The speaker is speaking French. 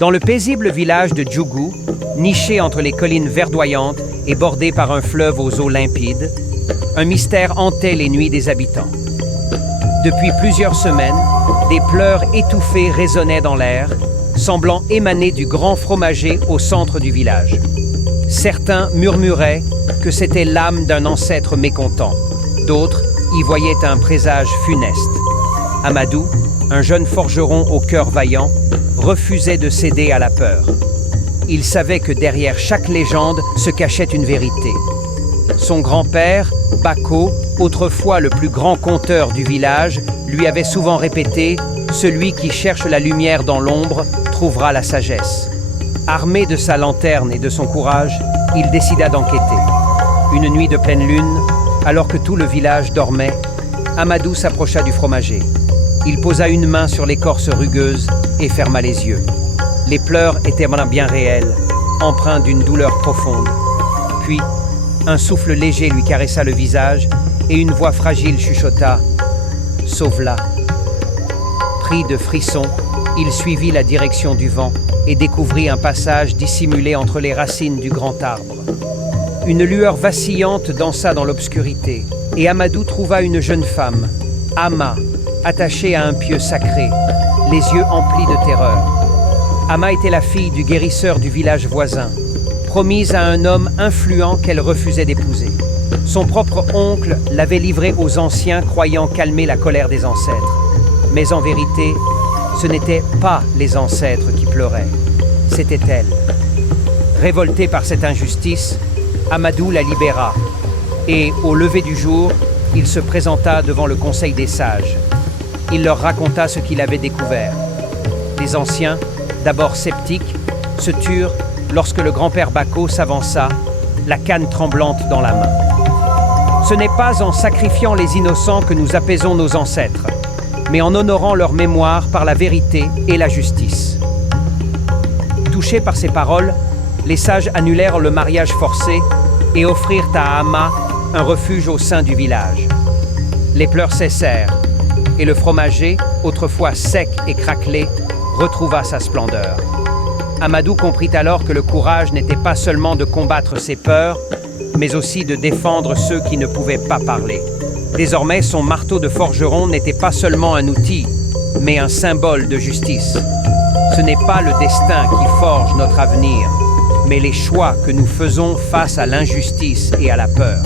Dans le paisible village de Djougou, niché entre les collines verdoyantes et bordé par un fleuve aux eaux limpides, un mystère hantait les nuits des habitants. Depuis plusieurs semaines, des pleurs étouffés résonnaient dans l'air, semblant émaner du grand fromager au centre du village. Certains murmuraient que c'était l'âme d'un ancêtre mécontent. D'autres y voyaient un présage funeste. Amadou, un jeune forgeron au cœur vaillant, refusait de céder à la peur. Il savait que derrière chaque légende se cachait une vérité. Son grand-père, Bako, autrefois le plus grand conteur du village, lui avait souvent répété « Celui qui cherche la lumière dans l'ombre trouvera la sagesse ». Armé de sa lanterne et de son courage, il décida d'enquêter. Une nuit de pleine lune, alors que tout le village dormait, Amadou s'approcha du fromager. Il posa une main sur l'écorce rugueuse et ferma les yeux. Les pleurs étaient bien réels, empreints d'une douleur profonde. Puis, un souffle léger lui caressa le visage et une voix fragile chuchota « Sauve-la ». Pris de frissons, il suivit la direction du vent et découvrit un passage dissimulé entre les racines du grand arbre. Une lueur vacillante dansa dans l'obscurité et Amadou trouva une jeune femme, Ama, attachée à un pieu sacré, les yeux emplis de terreur. Ama était la fille du guérisseur du village voisin, promise à un homme influent qu'elle refusait d'épouser. Son propre oncle l'avait livrée aux anciens croyant calmer la colère des ancêtres. Mais en vérité, ce n'étaient pas les ancêtres qui pleuraient, c'était elle. Révolté par cette injustice, Amadou la libéra et, au lever du jour, il se présenta devant le conseil des sages. Il leur raconta ce qu'il avait découvert. Les anciens, d'abord sceptiques, se turent lorsque le grand-père Bako s'avança, la canne tremblante dans la main. Ce n'est pas en sacrifiant les innocents que nous apaisons nos ancêtres, mais en honorant leur mémoire par la vérité et la justice. Touchés par ces paroles, les sages annulèrent le mariage forcé et offrirent à Ama un refuge au sein du village. Les pleurs cessèrent et le fromager, autrefois sec et craquelé, retrouva sa splendeur. Amadou comprit alors que le courage n'était pas seulement de combattre ses peurs, mais aussi de défendre ceux qui ne pouvaient pas parler. Désormais, son marteau de forgeron n'était pas seulement un outil, mais un symbole de justice. Ce n'est pas le destin qui forge notre avenir, mais les choix que nous faisons face à l'injustice et à la peur.